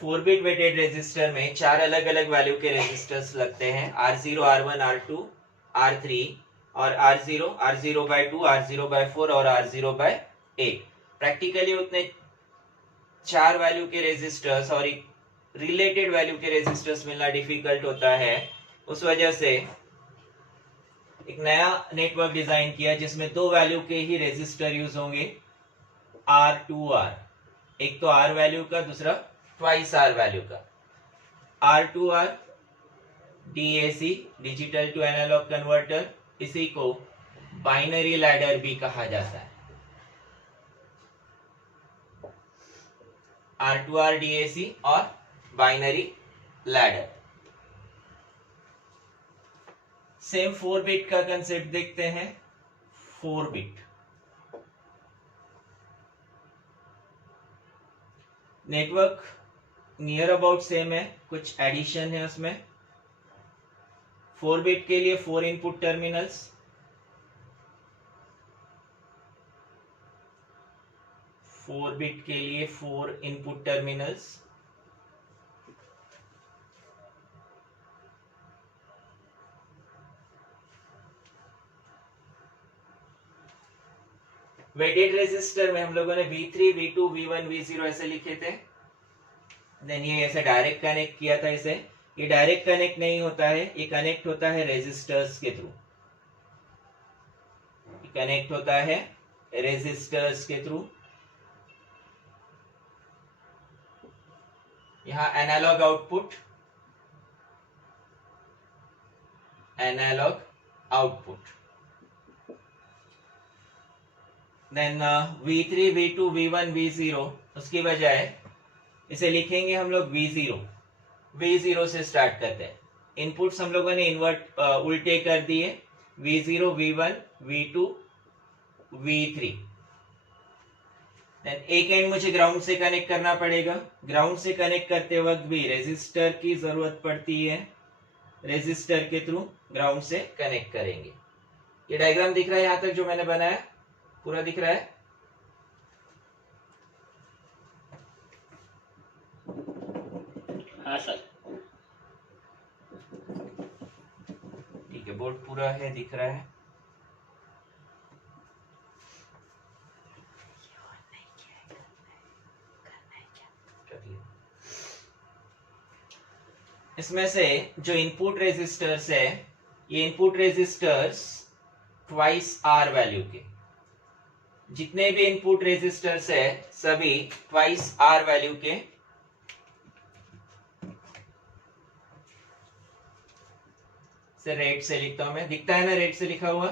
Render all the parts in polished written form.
4 bit weighted resistor में चार अलग अलग वैल्यू के रेजिस्टर्स लगते हैं, R0, R1, R2, R3 और R0 by 2, R0 by 4 और R0 by 8। प्रैक्टिकली उतने चार वैल्यू के रेजिस्टर्स और रिलेटेड वैल्यू के रेजिस्टर्स मिलना डिफिकल्ट होता है। उस वजह से एक नया नेटवर्क डिजाइन किया जिसमें दो वैल्यू के ही रेजिस्टर यूज होंगे, R2R। एक तो R वैल्यू का, दूसरा ट्वाइस R वैल्यू का। R2R DAC, digital to analog converter, इसी को बाइनरी लैडर भी कहा जाता है। R2R DAC और बाइनरी लैडर। सेम 4 बिट का कंसेप्ट देखते हैं। 4 bit network near about same है, कुछ एडिशन है उसमें। 4 बिट के लिए 4 इनपुट टर्मिनल्स, 4 बिट के लिए 4 इनपुट टर्मिनल्स। वेटेड रेजिस्टर में हम लोगों ने V3, V2, V1, V0 ऐसे लिखे थे। देन ये ऐसे डायरेक्ट कनेक्ट किया था इसे। ये डायरेक्ट कनेक्ट नहीं होता है, ये कनेक्ट होता है रेजिस्टर्स के थ्रू। कनेक्ट होता है रेजिस्टर्स के थ्रू। यहां analog output, analog output. Then V3, V2, V1, V0, उसकी बजाय इसे लिखेंगे हम लोग V0। V0 से स्टार्ट करते हैं। इनपुट्स हम लोगों ने उल्टे कर दिए, V0, V1, V2, V3। Then एक एंड मुझे ग्राउंड से कनेक्ट करना पड़ेगा। ग्राउंड से कनेक्ट करते वक्त भी रेजिस्टर की जरूरत पड़ती है, रेजिस्टर के थ्रू ग्राउंड से कनेक्ट करेंगे। ये डायग्राम दिख रहा है यहां तक जो मैंने बनाया, पूरा दिख रहा है? हाँ सर। ठीक है, बोर्ड पूरा है, दिख रहा है। इसमें से जो इनपुट रेजिस्टर्स है, ये input resistors twice R value के, जितने भी इनपुट रेजिस्टर्स है सभी ट्वाइस आर वैल्यू के। से रेड से लिखता हूं मैं, दिखता है ना रेड से लिखा हुआ?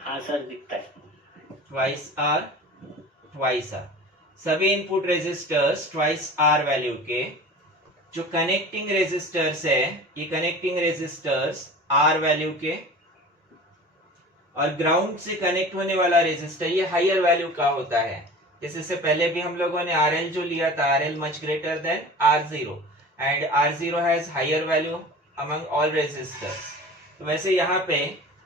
हाँ सर, दिखता है। Twice R, twice R. सभी input resistors twice R value के। जो कनेक्टिंग रेजिस्टर्स है, ये कनेक्टिंग रेजिस्टर्स आर वैल्यू के। और ग्राउंड से कनेक्ट होने वाला रेजिस्टर ये हायर वैल्यू का होता है। जैसे से पहले भी हम लोगों ने RL जो लिया था, RL much greater than R0 and R0 has higher value among all resistors. तो वैसे यहाँ पे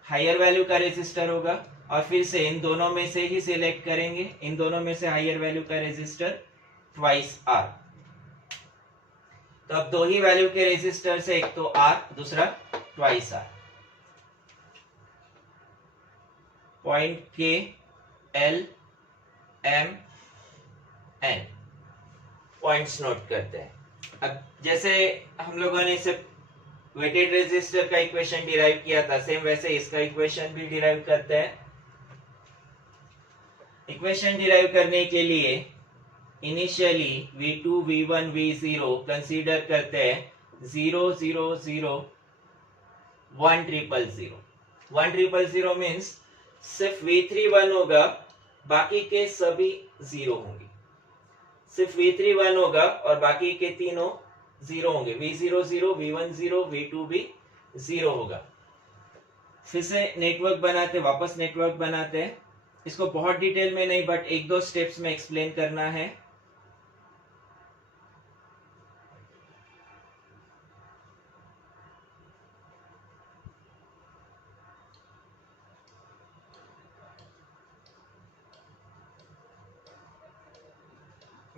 हायर वैल्यू का रेजिस्टर होगा और फिर से इन दोनों में से ही सिलेक्ट करेंगे, इन दोनों में से हायर वैल्यू का रेजिस्टर ट्वाइस R। तो अब दो ही वैल्यू के रेजिस्टर से, एक तो R, दूसरा twice R। Point K L M N points note करते हैं। अब जैसे हम लोगों ने इसे वेटेड रेजिस्टर का इक्वेशन डिराइव किया था, सेम वैसे इसका इक्वेशन भी डिराइव करते हैं। इक्वेशन डिराइव करने के लिए initially V2, V1, V0 consider करते हैं 0 0 0 1 0 0 1 0 मीन्स सिर्फ V3 1 होगा, बाकी के सभी 0 होंगे। सिर्फ V3 1 होगा और बाकी के तीनों 0 होंगे। V0 0, V1 0, V2 भी 0 होगा। फिर से नेटवर्क बनाते, वापस नेटवर्क बनाते हैं। इसको बहुत डिटेल में नहीं, बट एक दो स्टेप्स में एक्सप्लेन करना है।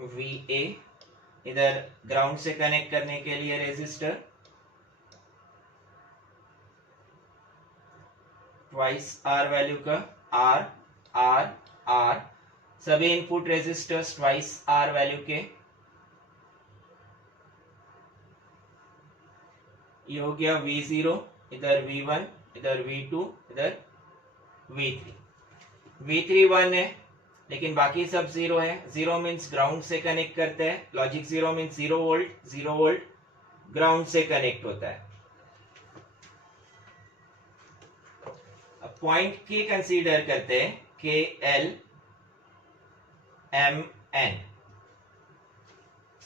VA, इधर ग्राउंड से कनेक्ट करने के लिए रेजिस्टर, ट्वाइस R वैल्यू का R R R, सभी input resistors twice R value के। ये हो गया V0, इधर V1, इधर V2, इधर V3। V3 1 है लेकिन बाकी सब 0 है। 0 मीन्स ग्राउंड से कनेक्ट करते हैं, logic 0 means 0 volt, 0 volt ground से कनेक्ट होता है। अब पॉइंट के कंसीडर करते हैं, KL MN।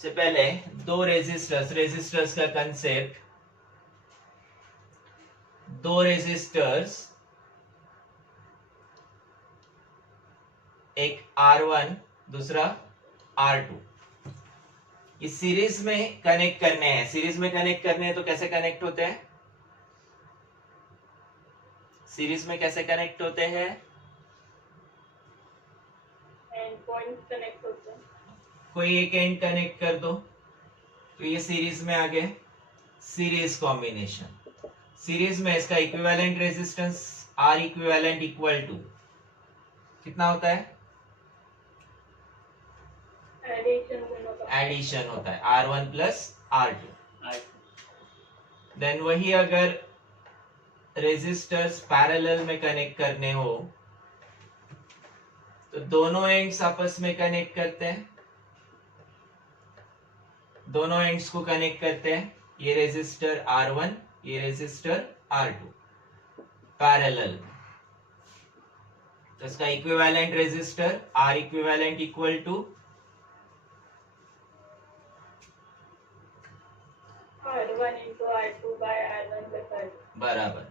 से पहले दो रेजिस्टर्स का कंसेप्ट, दो रेजिस्टर्स, एक R1 दूसरा R2, ये सीरीज में कनेक्ट करने हैं। सीरीज में कनेक्ट करने हैं तो कैसे कनेक्ट होते हैं? सीरीज में कैसे कनेक्ट होते हैं? एंड पॉइंट कनेक्ट होते हैं। कोई एक एंड कनेक्ट कर दो तो ये सीरीज में आ गए। सीरीज कॉम्बिनेशन, सीरीज में इसका equivalent resistance R equivalent equal to कितना होता है? एडिशन होता है R1 प्लस R2। देन वही अगर रेजिस्टर्स पैरेलल में कनेक्ट करने हो तो दोनों एंड्स आपस में कनेक्ट करते हैं, दोनों एंड्स को कनेक्ट करते हैं। ये रेजिस्टर R1, ये रेजिस्टर R2 पैरेलल। तो इसका equivalent resistor R equivalent equal to R1 into R2 by R1 plus R2 बराबर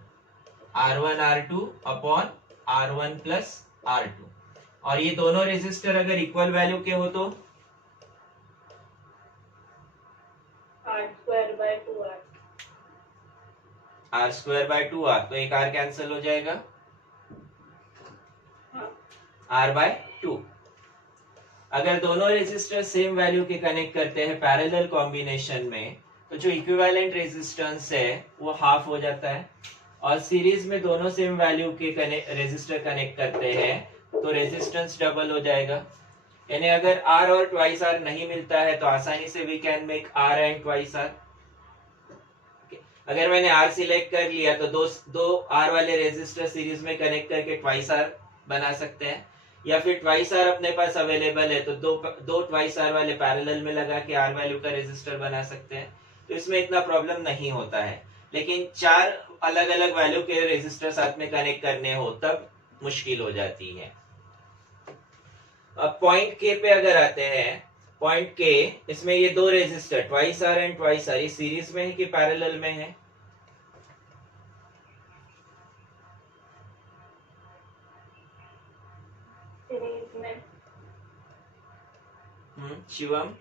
R1 R2 upon R1 plus R2। और ये दोनों रेजिस्टर अगर इक्वल वैल्यू के हो तो R square by 2R। R square by 2R, तो एक R कैंसिल हो जाएगा, हाँ। R by 2। अगर दोनों रेजिस्टर सेम वैल्यू के कनेक्ट करते हैं पैरेलल कॉम्बिनेशन में तो जो इक्विवेलेंट रेजिस्टेंस है वो हाफ हो जाता है। और सीरीज में दोनों सेम वैल्यू के रेजिस्टर कनेक्ट करते हैं तो रेजिस्टेंस डबल हो जाएगा। यानी अगर R और ट्वाइस R नहीं मिलता है तो आसानी से we can make R and twice R। अगर मैंने R सिलेक्ट कर लिया तो दो R वाले रेजिस्टर सीरीज में कनेक्ट करके ट्वाइस R बना सकते हैं, या फिर ट्वाइस R अपने पास अवेलेबल है तो दो ट्वाइस R वाले पैरेलल में लगा के R वैल्यू का रेजिस्टर बना सकते हैं। तो इसमें इतना प्रॉब्लम नहीं होता है। लेकिन चार अलग अलग वैल्यू के रेजिस्टर साथ में कनेक्ट करने हो तब मुश्किल हो जाती है। अब पॉइंट के पे अगर आते हैं, पॉइंट के, इसमें ये दो resistor twice R and twice R, ये सीरीज में है कि पैरेलल में है? सीरीज में। शिवम,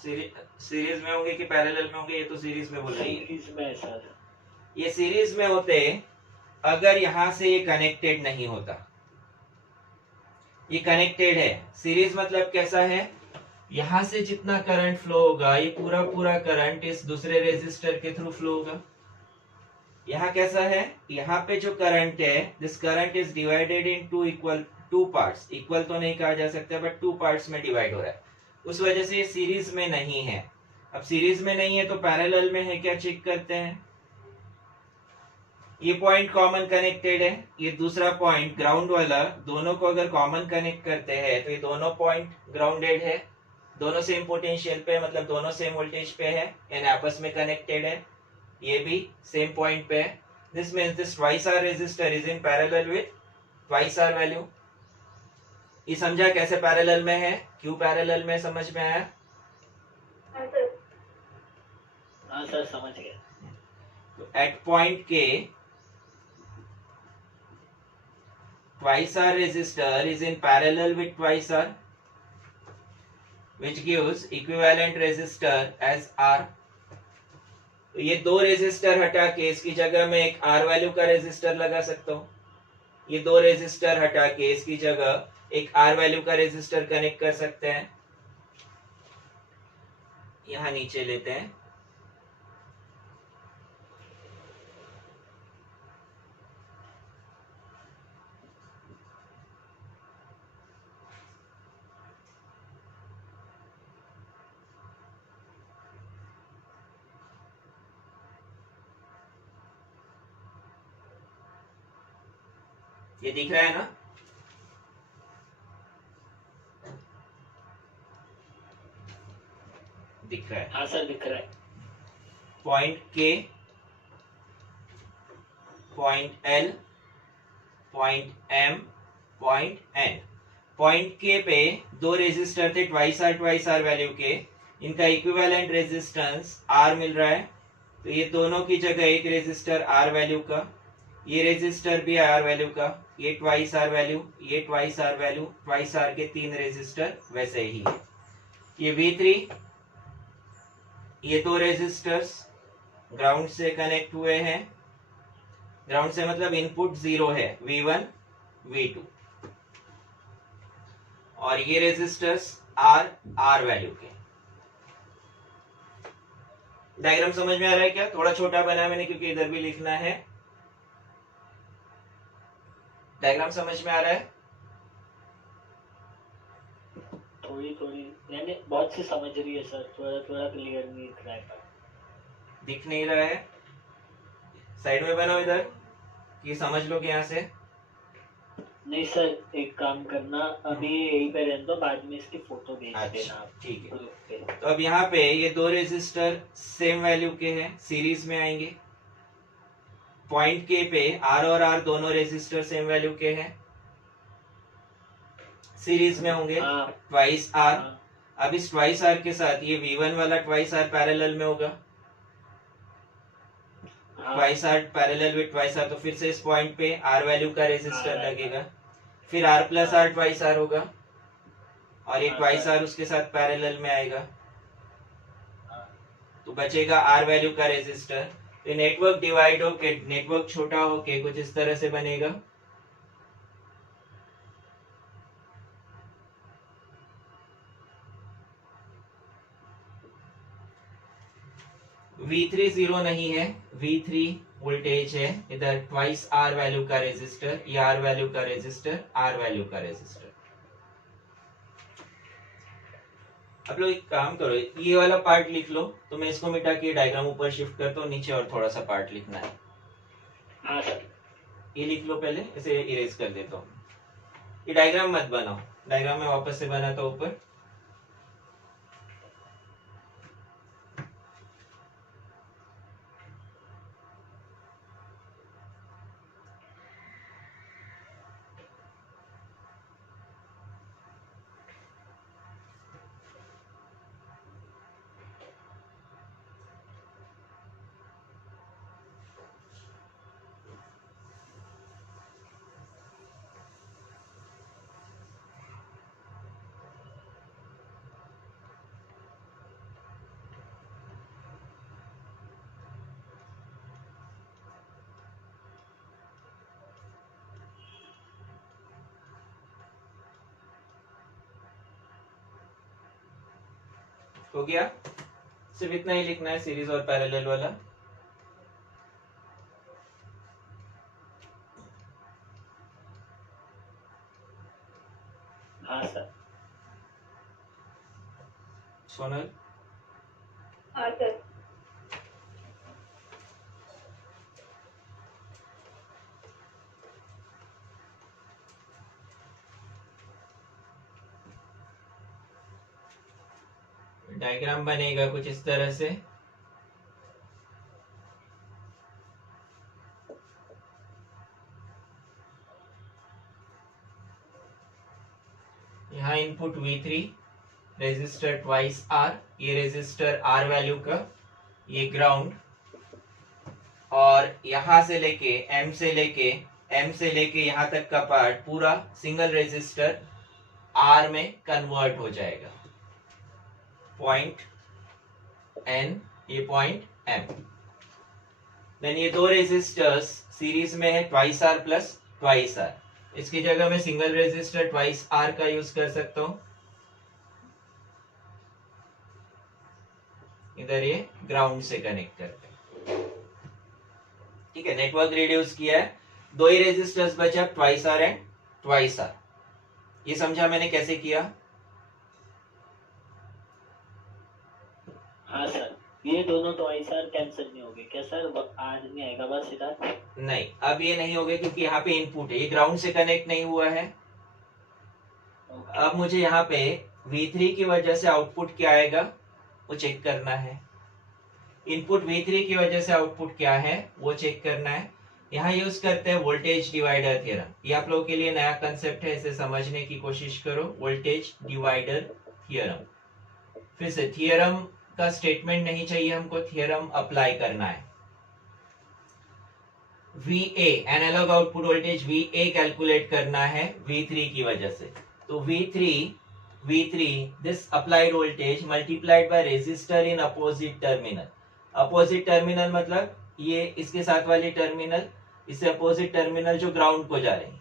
सीरीज में होंगे कि पैरेलल में होंगे? ये तो सीरीज में बोल रही है। सीरीज में है सर। ये सीरीज में होते अगर यहां से ये कनेक्टेड नहीं होता। ये कनेक्टेड है। सीरीज मतलब कैसा है? यहां से जितना करंट फ्लो होगा ये पूरा पूरा करंट इस दूसरे रेजिस्टर के थ्रू फ्लो होगा। यहाँ कैसा है? यहाँ पे जो करंट है, this current is divided in two parts. Equal तो नहीं कहा जा सकता बट टू पार्ट्स में डिवाइड हो रहा है, उस वजह से ये सीरीज में नहीं है। अब सीरीज में नहीं है तो पैरेलल में है क्या, चेक करते हैं। ये पॉइंट कॉमन कनेक्टेड है, ये दूसरा पॉइंट ग्राउंड वाला, दोनों को अगर कॉमन कनेक्ट करते हैं तो ये दोनों पॉइंट ग्राउंडेड है, दोनों सेम पोटेंशियल पे, मतलब दोनों सेम वोल्टेज पे है, यानी आपस में कनेक्टेड है। ये भी सेम पॉइंट पे है। This means this twice R resistor is in parallel with twice R value. ये समझा कैसे पैरेलल में है, क्यों पैरेलल में, समझ में आया? हाँ सर। हाँ सर, समझ गया। तो एट पॉइंट के twice R resistor is in parallel with twice R, which gives equivalent resistor as R। तो ये दो रेजिस्टर हटा के इसकी जगह में एक R वैल्यू का रेजिस्टर लगा सकता हूँ। ये दो रेजिस्टर हटा के इसकी जगह एक R वैल्यू का रेजिस्टर कनेक्ट कर सकते हैं। यहाँ नीचे लेते हैं। ये दिख रहा है ना? दिख रहा है। हाँ सर दिख रहा है। Point K, point L, point M, point N. Point K पे दो रेजिस्टर थे ट्वाइस आर वैल्यू के, इनका इक्विवेलेंट रेजिस्टेंस आर मिल रहा है, तो ये दोनों की जगह एक रेजिस्टर आर वैल्यू का, ये रेजिस्टर भी आर वैल्यू का, ये ट्वाइस आर वैल्यू, ये twice R value, twice R के 3 रेजिस्टर वैसे ही है। ये V3, ये दो रेजिस्टर्स ग्राउंड से कनेक्ट हुए हैं, ग्राउंड से मतलब इनपुट 0 है, V1 V2, और ये रेजिस्टर्स आर वैल्यू के। डायग्राम समझ में आ रहा है क्या? थोड़ा छोटा बना मैंने क्योंकि इधर भी लिखना है। डायग्राम समझ में आ रहा है? थोड़ी थोड़ी यानी बहुत सी समझ रही है सर, थोड़ा थोड़ा क्लियर नहीं दिख रहा है। दिख नहीं रहा है? साइड में बनाओ इधर कि समझ लो कि यहाँ से। नहीं सर, एक काम करना, अभी यहीं पे रहने दो, बाद में इसकी फोटो भेज देना अच्छा आप ठीक है। ग्रुप पे। तो अब यहाँ पे ये दो रेजिस्टर सेम वैल्यू के हैं, सीरीज में आएंगे। पॉइंट के पे आर और आर दोनों रेजिस्टर सेम वैल्यू के हैं, सीरीज में होंगे, हाँ ट्वाइस आर। हाँ अब इस ट्वाइस आर के साथ ये V1 वाला ट्वाइस आर पैरेलल में होगा, हाँ twice R parallel with twice R, तो फिर से इस पॉइंट पे आर वैल्यू का रेजिस्टर हाँ, लगेगा, फिर R plus R twice R होगा, और ये हाँ, ट्वाइस हाँ। आर उसके साथ पैरेलल में आएगा, हाँ। तो बचेगा आर वैल्यू का रेजिस्टर। तो नेटवर्क डिवाइड हो के, नेटवर्क छोटा हो के कुछ इस तरह से बनेगा। V3 जीरो नहीं है, V3 वोल्टेज है, इधर ट्वाइस आर वैल्यू का रेजिस्टर, ये आर वैल्यू का रेजिस्टर, आर वैल्यू का रेजिस्टर। आप लोग एक काम करो, ये वाला पार्ट लिख लो, तो मैं इसको मिटा के डायग्राम ऊपर शिफ्ट करता हूँ, नीचे और थोड़ा सा पार्ट लिखना है। हाँ सर। ये लिख लो पहले, इसे इरेज कर देता हूँ। ये डायग्राम मत बनाओ, डायग्राम में वापस से बनाता हूँ ऊपर। हो गया? सिर्फ इतना ही लिखना है, सीरीज और पैरेलल वाला। हाँ सर। सोनल, हाँ सर। डायग्राम बनेगा कुछ इस तरह से। यहाँ input V3, resistor twice R, ये रेजिस्टर आर वैल्यू का, ये ग्राउंड, और यहां से लेके M से लेके यहां तक का पार्ट पूरा सिंगल रेजिस्टर R में कन्वर्ट हो जाएगा। पॉइंट N, ये पॉइंट M। देन ये दो रेजिस्टर्स सीरीज में है, twice R plus twice R, इसकी जगह मैं सिंगल रेजिस्टर ट्वाइस आर का यूज कर सकता हूं। इधर ये ग्राउंड से कनेक्ट करते हैं। ठीक है, नेटवर्क रिड्यूस किया है, दो ही रेजिस्टर्स बचा, twice R and twice R. ये समझा मैंने कैसे किया? हाँ सर, ये दोनों ट्वाइस आर कैंसिल नहीं होंगे क्या सर? आर नहीं आएगा बस इधर? नहीं, अब ये नहीं होगा क्योंकि यहाँ पे इनपुट है, ये ग्राउंड से कनेक्ट नहीं हुआ है। अब मुझे यहाँ पे V3 की वजह से आउटपुट क्या आएगा वो चेक करना है। इनपुट V3 की वजह से आउटपुट क्या है वो चेक करना है। यहाँ यूज करते हैं वोल्टेज डिवाइडर थ्योरम। ये आप लोगों के लिए नया कंसेप्ट है, इसे समझने की कोशिश करो। वोल्टेज डिवाइडर थ्योरम, फिर से थ्योरम का स्टेटमेंट नहीं चाहिए हमको, थ्योरम अप्लाई करना है। VA analog output voltage VA calculate करना है V3 की वजह से। तो V3 this applied voltage multiplied by resistor in opposite terminal. Opposite terminal मतलब ये इसके साथ वाली टर्मिनल, इससे अपोजिट टर्मिनल जो ग्राउंड को जा रही है।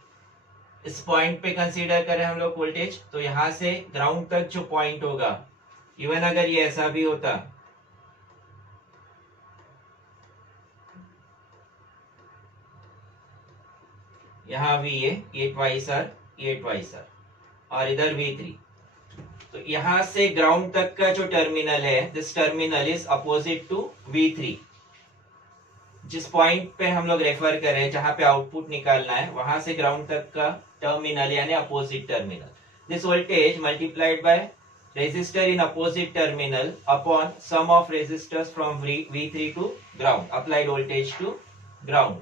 इस पॉइंट पे कंसीडर करें हम लोग वोल्टेज, तो यहां से ग्राउंड तक जो पॉइंट होगा, इवन अगर ये ऐसा भी होता, यहाँ VA, ये ट्वाइस आर, ये ट्वाइस आर, और इधर V3, तो यहां से ग्राउंड तक का जो टर्मिनल है, this terminal is opposite to V3। जिस पॉइंट पे हम लोग रेफर कर रहे हैं, जहां पे आउटपुट निकालना है, वहां से ग्राउंड तक का टर्मिनल यानी opposite terminal. This voltage multiplied by resistor in opposite terminal upon sum of resistors from V3 to ground, applied voltage to ground.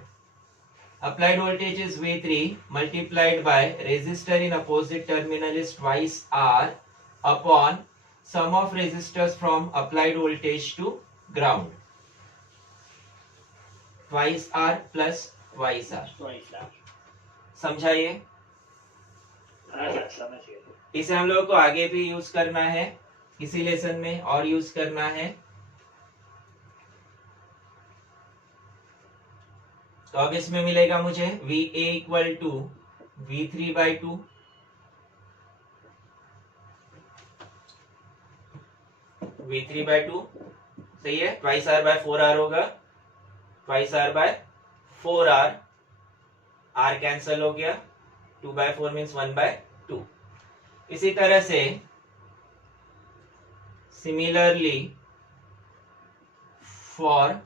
Applied voltage is V3 multiplied by resistor in opposite terminal is twice R upon sum of resistors from applied voltage to ground. Twice R plus twice R. Twice R. समझा ये? हाँ sir, समझ गए। इसे हम लोगों को आगे भी यूज करना है, किसी लेसन में और यूज करना है। तो अब इसमें मिलेगा मुझे VA equal to V3 by 2, V3 by 2 सही है। ट्वाइस R बाय 4R होगा, twice R by 4R, R cancel हो गया, 2 बाय 4 मीन्स 1 बाय 2। इसी तरह से similarly for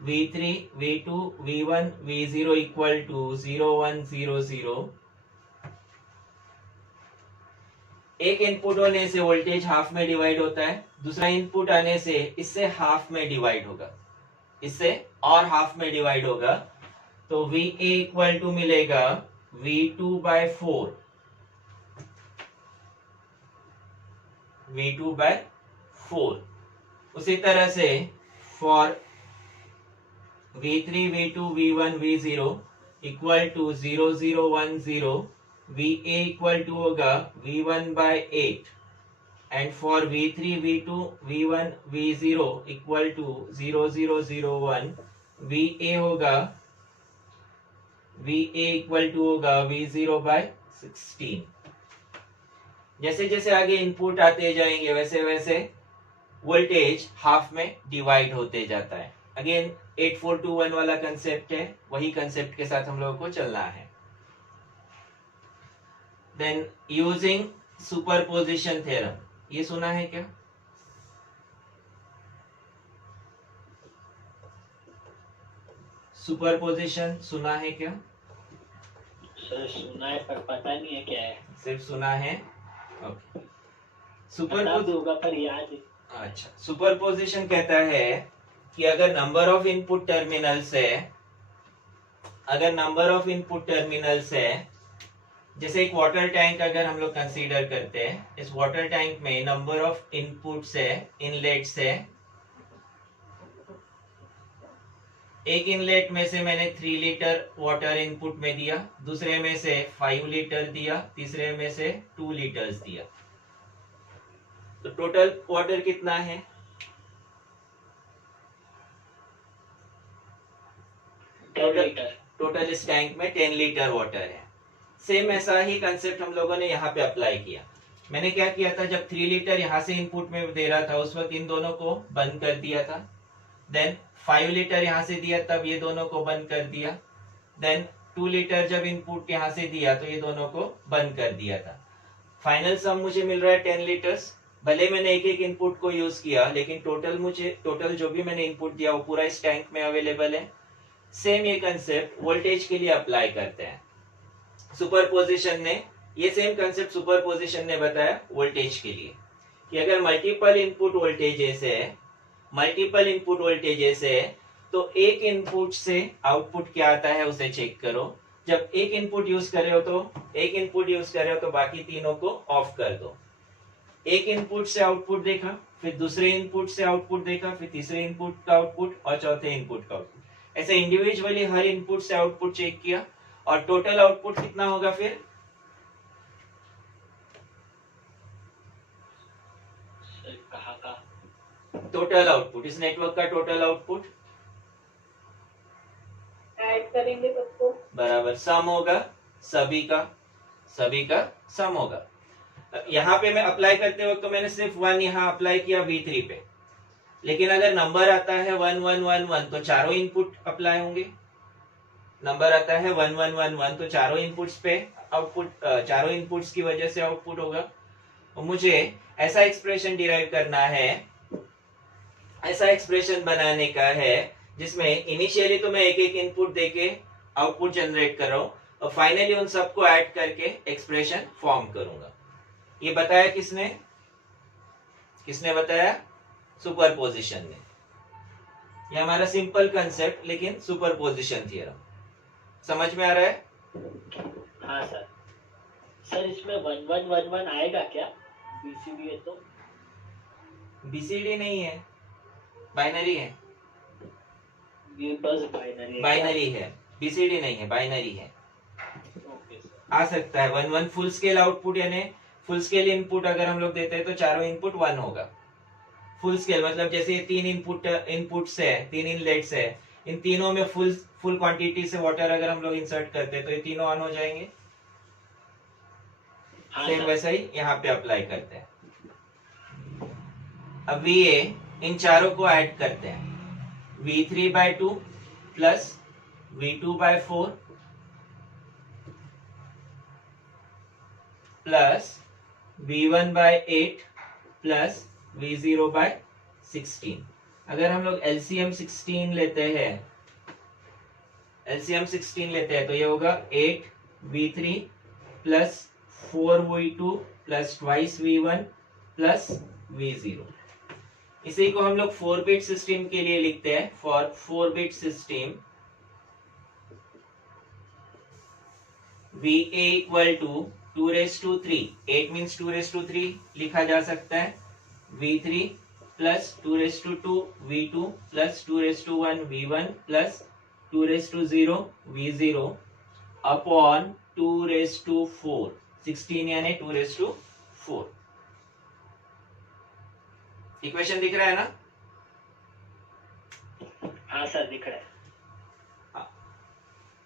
V3, V2, V1, V0 equal to 0, 1, 0, 0। एक इनपुट होने से वोल्टेज हाफ में डिवाइड होता है, दूसरा इनपुट आने से इससे हाफ में डिवाइड होगा, इससे और हाफ में डिवाइड होगा। तो VA इक्वल टू मिलेगा V2 बाय 4, V2 बाय 4। उसी तरह से for V3, V2, V1, V0 equal to 0, 0, 1, 0, VA equal to होगा V1 by 8 and for V3, V2, V1, V0 equal to 0, 0, 0, 1, VA होगा, VA इक्वल टू होगा V0 bye 16। जैसे जैसे आगे इनपुट आते जाएंगे वैसे वैसे वोल्टेज हाफ में डिवाइड होते जाता है। अगेन 8421 वाला कंसेप्ट है, वही कंसेप्ट के साथ हम लोगों को चलना है। देन यूजिंग सुपरपोजिशन थ्योरम, ये सुना है क्या? सुपरपोजिशन सुना है क्या? सर सुना है पर पता नहीं है क्या है। सिर्फ सुना है, ओके। पता भी होगा पर याद है। अच्छा, सुपरपोजिशन कहता है कि अगर नंबर ऑफ इनपुट टर्मिनल्स है, अगर नंबर ऑफ इनपुट टर्मिनल्स है, जैसे एक वाटर टैंक अगर हम लोग कंसीडर करते हैं, इस वाटर टैंक में नंबर ऑफ इनपुट्स है, इनलेट्स है। एक इनलेट में से मैंने 3 लीटर वाटर इनपुट में दिया, दूसरे में से 5 लीटर दिया, तीसरे में से 2 लीटर्स दिया, तो टोटल वाटर कितना है? टोटल इस टैंक में 10 लीटर वाटर है। सेम ऐसा ही कंसेप्ट हम लोगों ने यहाँ पे अप्लाई किया। मैंने क्या किया था, जब 3 लीटर यहाँ से इनपुट में दे रहा था उस वक्त इन दोनों को बंद कर दिया था। देन 5 लीटर यहाँ से दिया तब ये दोनों को बंद कर दिया। देन 2 लीटर जब इनपुट यहाँ से दिया तो ये दोनों को बंद कर दिया था। फाइनल सम मुझे मिल रहा है 10 लीटर्स। भले मैंने एक एक इनपुट को यूज किया, लेकिन टोटल जो भी मैंने इनपुट दिया वो पूरा इस टैंक में अवेलेबल है। सेम ये कंसेप्ट वोल्टेज के लिए अप्लाई करते हैं। सुपरपोजिशन ने ये सेम कंसेप्ट सुपरपोजिशन ने बताया वोल्टेज के लिए कि अगर मल्टीपल इनपुट वोल्टेजेस है तो एक इनपुट से आउटपुट क्या आता है उसे चेक करो। जब एक इनपुट यूज कर रहे हो तो बाकी तीनों को ऑफ कर दो। एक इनपुट से आउटपुट देखा, फिर दूसरे इनपुट से आउटपुट देखा, फिर तीसरे इनपुट का आउटपुट और चौथे इनपुट का आउटपुट। ऐसे इंडिविजुअली हर इनपुट से आउटपुट चेक किया और टोटल आउटपुट कितना होगा फिर? कहाँ का? टोटल आउटपुट, इस नेटवर्क का टोटल आउटपुट ऐड करेंगे सबको, बराबर सम होगा, सभी का सम होगा। यहाँ पे मैं अप्लाई करते वक्त तो मैंने सिर्फ 1 यहाँ अप्लाई किया V3 पे, लेकिन अगर नंबर आता है 1 1 1 1 तो चारों इनपुट अप्लाई होंगे। नंबर आता है 1 1 1 1 तो चारों इनपुट्स पे आउटपुट, चारों इनपुट्स की वजह से आउटपुट होगा। तो मुझे ऐसा एक्सप्रेशन डिराइव करना है, ऐसा एक्सप्रेशन बनाने का है जिसमें इनिशियली तो मैं एक एक इनपुट देके आउटपुट जनरेट कर रहा हूँ और फाइनली उन सबको ऐड करके एक्सप्रेशन फॉर्म करूंगा। ये बताया किसने बताया? सुपरपोजिशन ने। ये हमारा सिंपल कंसेप्ट, लेकिन सुपरपोजिशन थ्योरम समझ में आ रहा है? हाँ सर। सर इसमें 1 1 1 1 आएगा क्या? बीसीडी है तो? बीसीडी नहीं है, बाइनरी है। ये बस बाइनरी है। बाइनरी है, बीसीडी नहीं है, बाइनरी है। Okay sir. आ सकता है 1 1 फुल स्केल आउटपुट, यानी फुल स्केल इनपुट अगर हम लोग देते हैं तो चारों इनपुट 1 होगा। फुल स्केल मतलब जैसे ये 3 इनपुट्स है, 3 इनलेट्स है, इन तीनों में फुल क्वांटिटी से वाटर अगर हम लोग इंसर्ट करते हैं तो ये तीनों ऑन हो जाएंगे। हाँ सेम सर। वैसा ही यहाँ पे अप्लाई करते हैं। अब ये इन चारों को ऐड करते हैं। V3/2 plus V2/4 plus V1/8 plus V0/16। अगर हम लोग LCM 16 लेते हैं तो ये होगा 8V3 plus 4V2 plus twice V1 plus V0। इसी को हम लोग 4 बिट सिस्टम के लिए लिखते हैं। For 4 bit system VA equal to 2^3, 8 means 2^3 लिखा जा सकता है। V3 plus 2^2 V2 plus 2^1 V1 plus 2^0 V0 upon 2^4, 16 यानी 2^4। इक्वेशन दिख रहा है ना? हाँ सर दिख रहा है।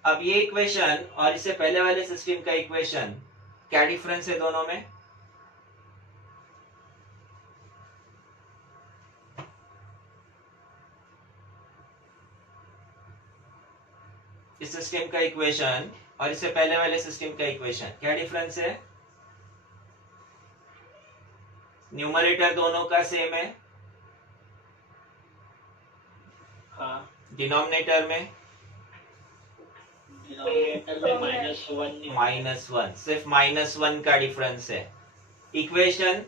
अब ये इक्वेशन और इससे पहले वाले सिस्टम का इक्वेशन, क्या डिफरेंस है दोनों में? इस सिस्टम का इक्वेशन और इससे पहले वाले सिस्टम का इक्वेशन क्या डिफरेंस है? न्यूमरेटर दोनों का सेम है, हाँ। डिनोमिनेटर में -1, सिर्फ -1 का डिफरेंस है। इक्वेशन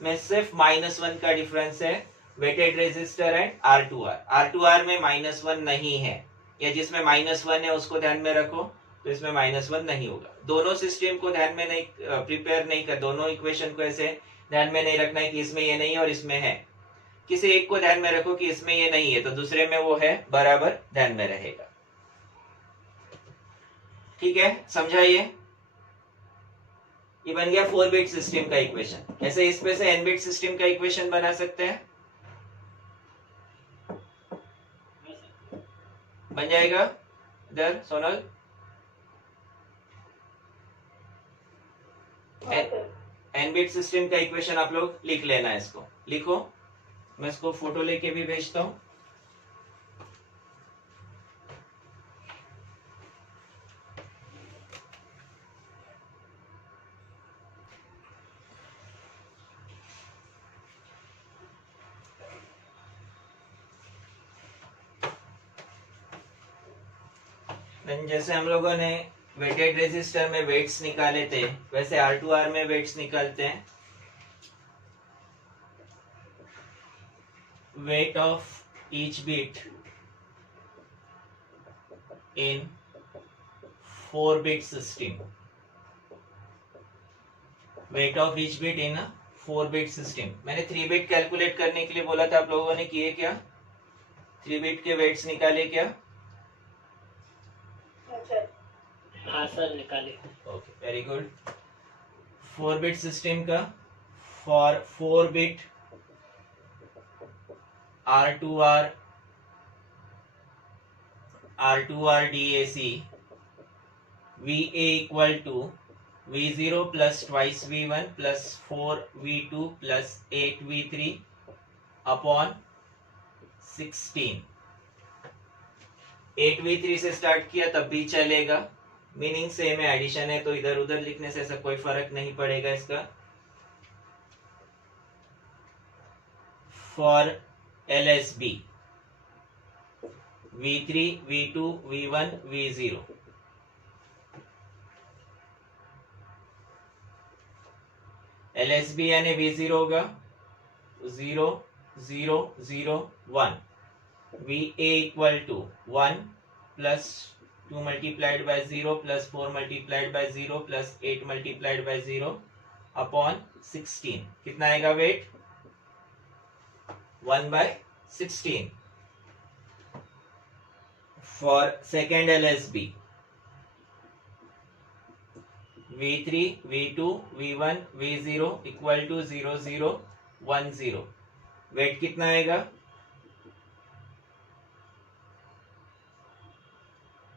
में सिर्फ -1 का डिफरेंस है। वेटेड रेजिस्टर एंड R2R में -1 नहीं है, या जिसमें -1 है उसको ध्यान में रखो, तो इसमें -1 नहीं होगा। दोनों सिस्टम को ध्यान में नहीं प्रिपेयर नहीं कर, दोनों इक्वेशन को ऐसे ध्यान में नहीं रखना है कि इसमें ये नहीं है और इसमें है। किसी एक को ध्यान में रखो कि इसमें ये नहीं है तो दूसरे में वो है, बराबर ध्यान में रहेगा। ठीक है, समझाइए। ये बन गया 4 बिट सिस्टम का इक्वेशन। ऐसे इस पे से n बिट सिस्टम का इक्वेशन बना सकते हैं, बन जाएगा। इधर सोनल, एन बिट सिस्टम का इक्वेशन आप लोग लिख लेना है, इसको लिखो, मैं इसको फोटो लेके भी भेजता हूं। जैसे हम लोगों ने वेटेड रेजिस्टर में वेट्स निकाले थे, वैसे R2R में वेट्स निकालते हैं। Weight of each bit in 4-bit system, weight of each bit in 4-bit system. मैंने 3-bit कैलकुलेट करने के लिए बोला था, आप लोगों ने किए क्या? 3-bit के वेट्स निकाले क्या? अच्छा, हाँ सर निकाले। Okay, very good. 4-bit system का for 4-bit R2R DAC VA equal to V0 plus twice V1 plus 4V2 plus 8V3 upon 16। 8V3 से स्टार्ट किया तब भी चलेगा, मीनिंग सेम है, एडिशन है, तो इधर उधर लिखने से ऐसा कोई फर्क नहीं पड़ेगा इसका। For LSB V3 V2 V1 V0, LSB यानी V0 होगा 0 0 0 1, VA equal to 1 plus 2 multiplied by 0 plus 4 multiplied by 0 plus 8 multiplied by 0 upon 16। कितना आएगा weight? 1/16। For second LSB V3 V2 V1 V0 equal to 0 0 1 0, weight कितना आएगा?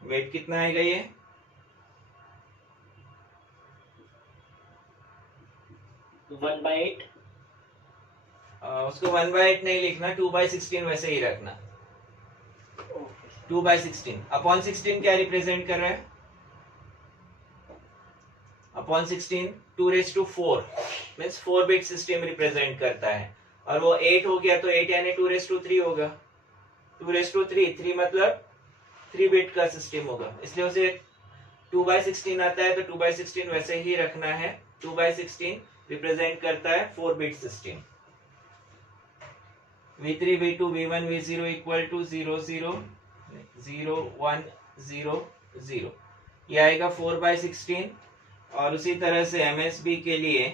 Weight कितना आएगा ये? One by eight. उसको 1/8 नहीं लिखना, 2/16 वैसे ही रखना। 2/16 अपॉन 16 क्या रिप्रेजेंट कर रहा है? Upon 16 2⁴ means 4-bit system represent करता है, और वो 8 हो गया तो 8 यानी 2�3 होगा। 2�3 मतलब 3-bit का सिस्टम होगा, इसलिए उसे 2/16 आता है तो 2/16 वैसे ही रखना है। 2/16 रिप्रेजेंट करता है 4-bit system. V3 V2 V1 V0 equal to 0 0 0 1 0 0, ये आएगा 4/16। और उसी तरह से MSB के लिए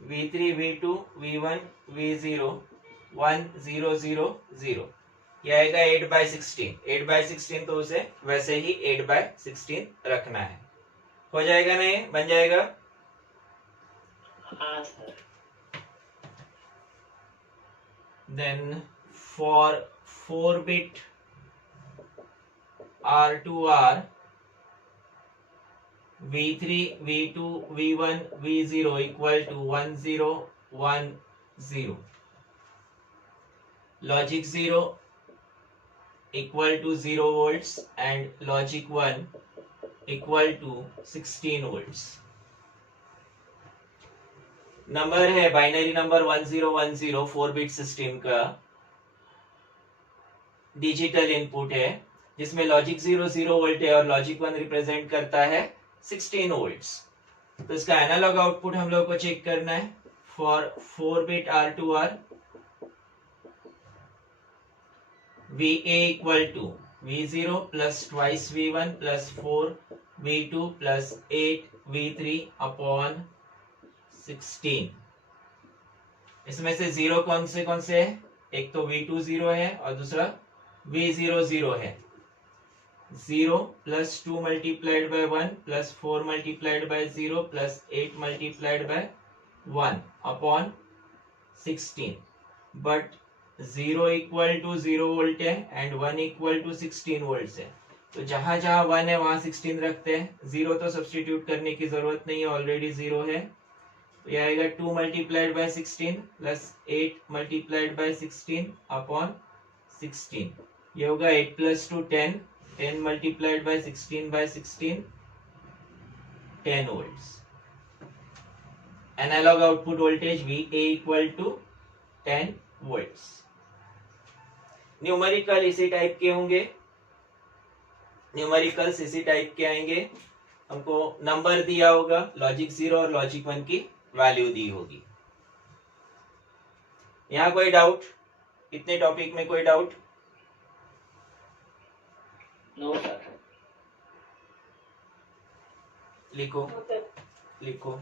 V3 V2 V1 V0 1 0 0 0, ये आएगा 8/16। 8/16 तो उसे वैसे ही 8/16 रखना है। हो जाएगा नहीं? बन जाएगा? हाँ sir. Then for 4-bit R2R V3 V2 V1 V0 equal to 1 0 1 0, logic 0 equal to 0 volts and logic 1 equal to 16 volts। Number है बाइनरी नंबर 1010, 4-bit सिस्टम का डिजिटल इनपुट है, जिसमें लॉजिक 0 0 वोल्ट है और लॉजिक 1 रिप्रेजेंट करता है 16 volts. तो इसका एनालॉग आउटपुट हम लोग को चेक करना है। For 4-bit R2R VA equal to V0 plus twice V1 plus 4V2 plus 8V3 upon 16। इसमें से जीरो कौन से है? एक तो V2 0 है और दूसरा V0 0 है। 0 plus 2 multiplied by 1 plus 4 multiplied by 0 plus 8 multiplied by 1 upon 16, but 0 equal to 0 volt है and 1 equal to 16 volts है, तो जहां जहां 1 है वहां 16 रखते हैं, 0 तो सब्स्टिट्यूट करने की जरूरत नहीं है, ऑलरेडी 0 है। तो ये आएगा 2 multiplied by 16 plus 8 multiplied by 16 upon 16। ये होगा 8 plus 2 10, 10 multiplied by 16 10 volts। Analogue output voltage VA equal to 10 volts। Numerical इसी टाइप के होंगे, न्यूमेरिकल्स इसी टाइप के आएंगे। हमको नंबर दिया होगा, लॉजिक 0 और लॉजिक 1 की वैल्यू दी होगी। यहाँ कोई डाउट? इतने टॉपिक में कोई डाउट? No sir. लिखो No, sir. लिखो।